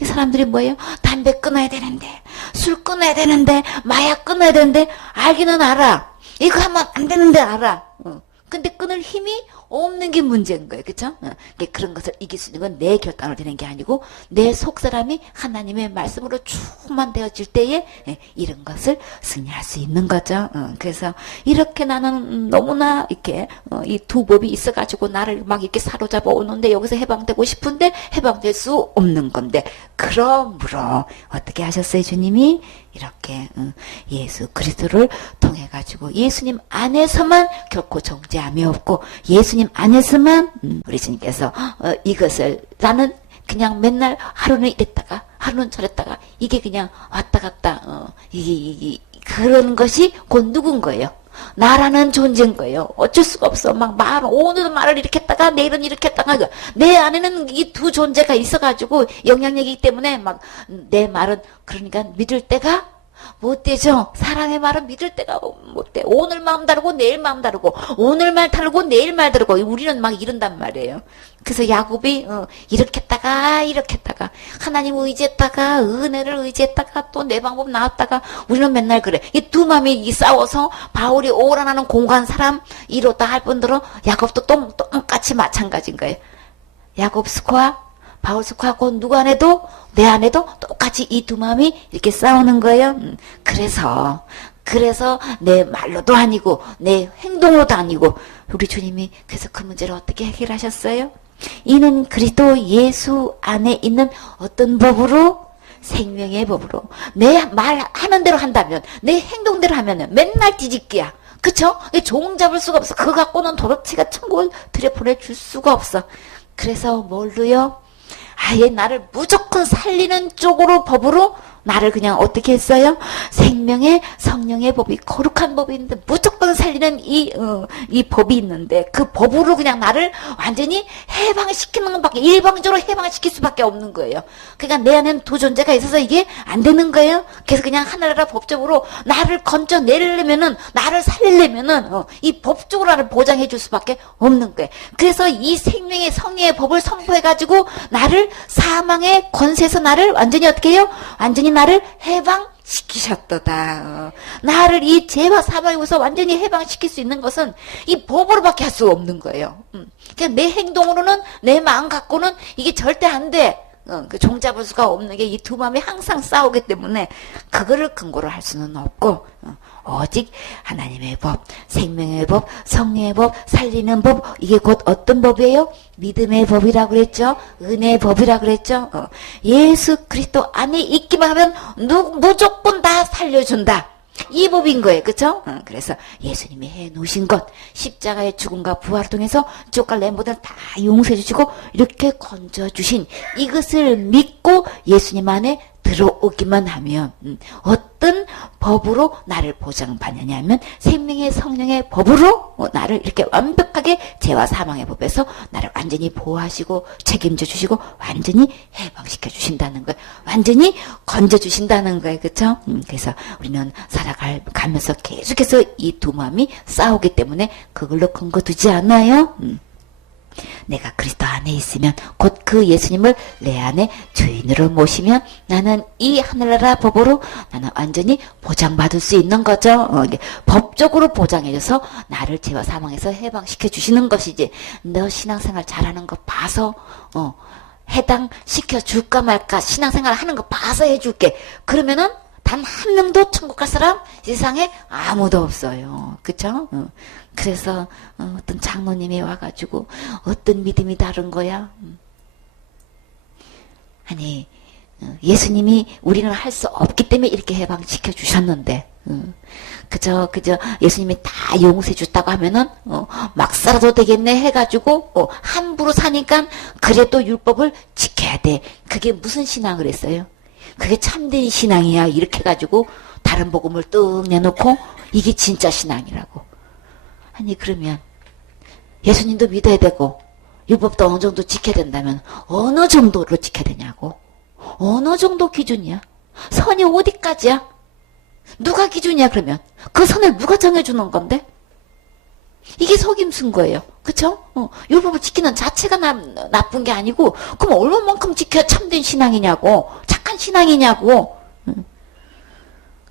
이 사람들이 뭐예요? 담배 끊어야 되는데, 술 끊어야 되는데, 마약 끊어야 되는데, 알기는 알아. 이거 하면 안 되는데 알아. 근데 끊을 힘이 없는 게 문제인 거예요. 그쵸? 그런 것을 이길 수 있는 건 내 결단으로 되는 게 아니고, 내 속사람이 하나님의 말씀으로 충만되어질 때에 이런 것을 승리할 수 있는 거죠. 그래서 이렇게 나는 너무나 이렇게 이 두 법이 있어가지고 나를 막 이렇게 사로잡아 오는데, 여기서 해방되고 싶은데 해방될 수 없는 건데, 그러므로 어떻게 하셨어요? 주님이 이렇게 예수 그리스도를 통해 가지고, 예수님 안에서만 결코 정죄함이 없고, 예수님 안에서만 우리 주님께서 이것을, 나는 그냥 맨날 하루는 이랬다가 하루는 저랬다가 이게 그냥 왔다 갔다 그런 것이 곧 누군 거예요? 나라는 존재인 거예요. 어쩔 수가 없어. 막 오늘은 말을 이렇게 했다가 내일은 이렇게 했다가, 내 안에는 이 두 존재가 있어가지고 영향력이기 때문에 막 내 말은, 그러니까 믿을 때가 못 되죠. 사람의 말은 믿을 때가 못 돼. 오늘 마음 다르고 내일 마음 다르고, 오늘 말 다르고 내일 말 다르고, 우리는 막 이런단 말이에요. 그래서 야곱이 이렇게 했다가 이렇게 했다가, 하나님 의지했다가 은혜를 의지했다가 또 내 방법 나왔다가, 우리는 맨날 그래. 이 두 마음이 싸워서 바울이 오란하는 공고한 사람 이렇다 할 뿐더러 야곱도 똑같이 마찬가지인 거예요. 야곱 스코어, 바울 스코어하고 누구 안에도, 내 안에도 똑같이 이 두 마음이 이렇게 싸우는 거예요. 그래서 내 말로도 아니고 내 행동으로도 아니고, 우리 주님이 그래서 그 문제를 어떻게 해결하셨어요? 이는 그리스도 예수 안에 있는 어떤 법으로? 생명의 법으로. 내 말하는 대로 한다면, 내 행동대로 하면은 맨날 뒤집기야. 그쵸? 종 잡을 수가 없어. 그거 갖고는 도덕치가 천국을 들여보내줄 수가 없어. 그래서 뭘로요? 아예 나를 무조건 살리는 쪽으로, 법으로 나를 그냥 어떻게 했어요? 생명의 성령의 법이 거룩한 법이 있는데 무조건 살리는 이 법이 있는데 그 법으로 그냥 나를 완전히 해방시키는 것밖에 일방적으로 해방시킬 수밖에 없는 거예요. 그러니까 내 안에는 두 존재가 있어서 이게 안 되는 거예요. 그래서 그냥 하늘나라 법적으로 나를 건져내려면은 나를 살리려면은 이 법적으로 나를 보장해 줄 수밖에 없는 거예요. 그래서 이 생명의 성령의 법을 선포해 가지고 나를 사망의 권세에서 나를 완전히 어떻게 해요? 완전히 나를 해방시키셨도다. 나를 이 죄와 사망에서 완전히 해방시킬 수 있는 것은 이 법으로밖에 할 수 없는 거예요. 그냥 내 행동으로는 내 마음 갖고는 이게 절대 안 돼. 그 종잡을 수가 없는 게 이 두 마음이 항상 싸우기 때문에 그거를 근거로 할 수는 없고 오직 하나님의 법, 생명의 법, 성령의 법, 살리는 법, 이게 곧 어떤 법이에요? 믿음의 법이라고 그랬죠? 은혜의 법이라고 그랬죠? 예수 그리스도 안에 있기만 하면 무조건 다 살려준다. 이 법인 거예요. 그쵸? 그래서 예수님이 해놓으신 것, 십자가의 죽음과 부활을 통해서 쪽갈 렘보들 다 용서해 주시고 이렇게 건져주신 이것을 믿고 예수님 안에 들어오기만 하면 어떤 법으로 나를 보장받느냐면 생명의 성령의 법으로 나를 이렇게 완벽하게 죄와 사망의 법에서 나를 완전히 보호하시고 책임져 주시고 완전히 해방시켜 주신다는 거예요. 완전히 건져 주신다는 거예요. 그렇죠? 그래서 우리는 살아가면서 계속해서 이 두 마음이 싸우기 때문에 그걸로 근거 두지 않아요. 내가 그리스도 안에 있으면 곧 그 예수님을 내 안에 주인으로 모시면 나는 이 하늘나라 법으로 나는 완전히 보장받을 수 있는 거죠. 이게 법적으로 보장해줘서 나를 죄와 사망에서 해방시켜 주시는 것이지 너 신앙생활 잘하는 거 봐서 해당시켜 줄까 말까 신앙생활 하는 거 봐서 해줄게. 그러면은 단 한 명도 천국 갈 사람 세상에 아무도 없어요. 그쵸? 그래서 어떤 장로님이 와가지고 어떤 믿음이 다른 거야? 아니 예수님이 우리는 할 수 없기 때문에 이렇게 해방시켜 주셨는데 그저 예수님이 다 용서해 줬다고 하면은 막 살아도 되겠네 해가지고 함부로 사니까 그래도 율법을 지켜야 돼. 그게 무슨 신앙을 했어요? 그게 참된 신앙이야. 이렇게 해가지고 다른 복음을 뚝 내놓고 이게 진짜 신앙이라고. 아니 그러면 예수님도 믿어야 되고 율법도 어느 정도 지켜야 된다면 어느 정도로 지켜야 되냐고. 어느 정도 기준이야? 선이 어디까지야? 누가 기준이야 그러면? 그 선을 누가 정해주는 건데? 이게 속임수인 거예요. 그쵸? 율법을 지키는 자체가 나쁜 게 아니고 그럼 얼마만큼 지켜야 참된 신앙이냐고. 착한 신앙이냐고.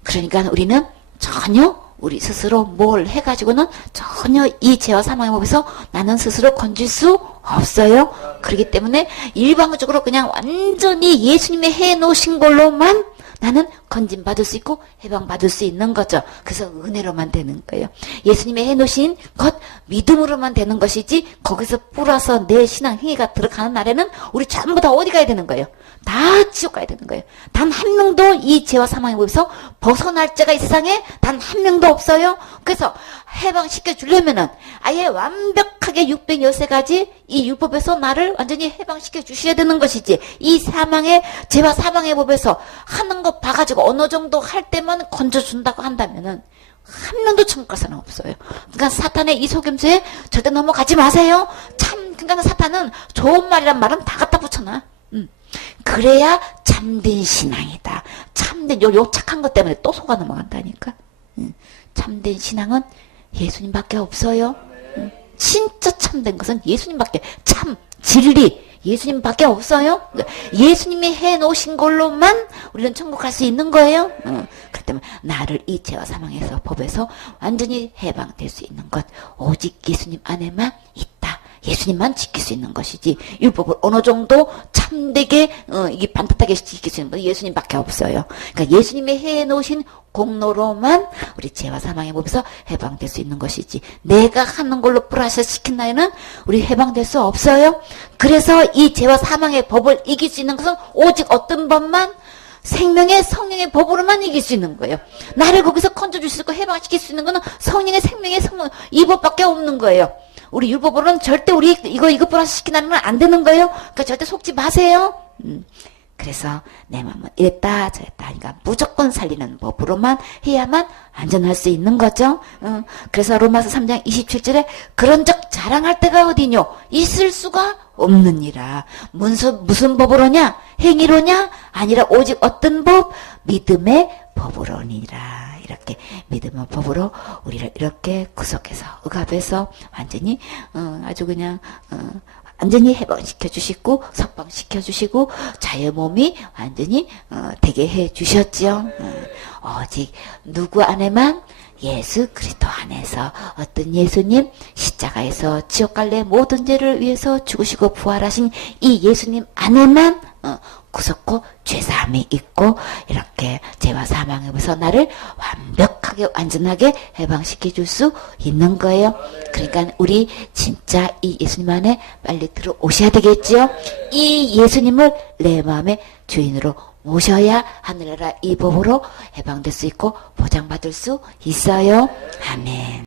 그러니까 우리는 전혀 우리 스스로 뭘 해가지고는 전혀 이 죄와 사망의 법에서 나는 스스로 건질 수 없어요. 그렇기 때문에 일방적으로 그냥 완전히 예수님이 해놓으신 걸로만 나는 건진받을 수 있고 해방받을 수 있는 거죠. 그래서 은혜로만 되는 거예요. 예수님이 해놓으신 것 믿음으로만 되는 것이지 거기서 뿌려서 내 신앙 행위가 들어가는 날에는 우리 전부 다 어디 가야 되는 거예요? 다 지옥 가야 되는 거예요. 단 한 명도 이 죄와 사망의 법에서 벗어날 자가 이 세상에 단 한 명도 없어요. 그래서 해방시켜 주려면은 아예 완벽하게 613가지 이 율법에서 나를 완전히 해방시켜 주셔야 되는 것이지 이 사망의 죄와 사망의 법에서 하는 거 봐가지고 어느 정도 할 때만 건져준다고 한다면은 한 명도 천국 갈 사람 없어요. 그러니까 사탄의 이 속임수에 절대 넘어가지 마세요. 참 그러니까 사탄은 좋은 말이란 말은 다 갖다 붙여놔. 그래야 참된 신앙이다. 참된 요 착한 것 때문에 또 속아 넘어간다니까. 참된 신앙은 예수님밖에 없어요. 진짜 참된 것은 예수님밖에 참 진리 예수님밖에 없어요. 예수님이 해놓으신 걸로만 우리는 천국 갈 수 있는 거예요. 그렇기 때문에 나를 이 죄와 사망에서 법에서 완전히 해방될 수 있는 것 오직 예수님 안에만 있다. 예수님만 지킬 수 있는 것이지 율법을 어느 정도 참되게 이게 반듯하게 지킬 수 있는 건 예수님밖에 없어요. 그러니까 예수님이 해놓으신 공로로만 우리 죄와 사망의 법에서 해방될 수 있는 것이지 내가 하는 걸로 플러스 시킨 나에는 우리 해방될 수 없어요. 그래서 이 죄와 사망의 법을 이길 수 있는 것은 오직 어떤 법만 생명의 성령의 법으로만 이길 수 있는 거예요. 나를 거기서 건져줄 수 있고 해방시킬 수 있는 거는 성령의 생명의 성령 이 법밖에 없는 거예요. 우리 율법으로는 절대 우리 이거 플러스 시키는 건 안 되는 거예요. 그러니까 절대 속지 마세요. 그래서 내 마음은 이랬다 저랬다 하니까 무조건 살리는 법으로만 해야만 안전할 수 있는 거죠. 그래서 로마서 3장 27절에 그런 적 자랑할 때가 어디뇨? 있을 수가 없느니라. 무슨 법으로냐? 행위로냐? 아니라 오직 어떤 법? 믿음의 법으로니라. 이렇게 믿음의 법으로 우리를 이렇게 구속해서 억압해서 완전히 아주 그냥 완전히 해방시켜 주시고 석방시켜 주시고 자유 몸이 완전히 되게 해 주셨죠. 오직 누구 안에만? 예수 그리스도 안에서. 어떤 예수님? 십자가에서 지옥 갈래 모든 죄를 위해서 죽으시고 부활하신 이 예수님 안에만 구속고 죄사함이 있고 이렇게 죄와 사망에서 나를 완벽하게 완전하게 해방시켜 줄 수 있는 거예요. 그러니까 우리 진짜 이 예수님 안에 빨리 들어오셔야 되겠지요. 이 예수님을 내 마음의 주인으로 모셔야 하늘나라 이 법으로 해방될 수 있고 보장받을 수 있어요. 아멘.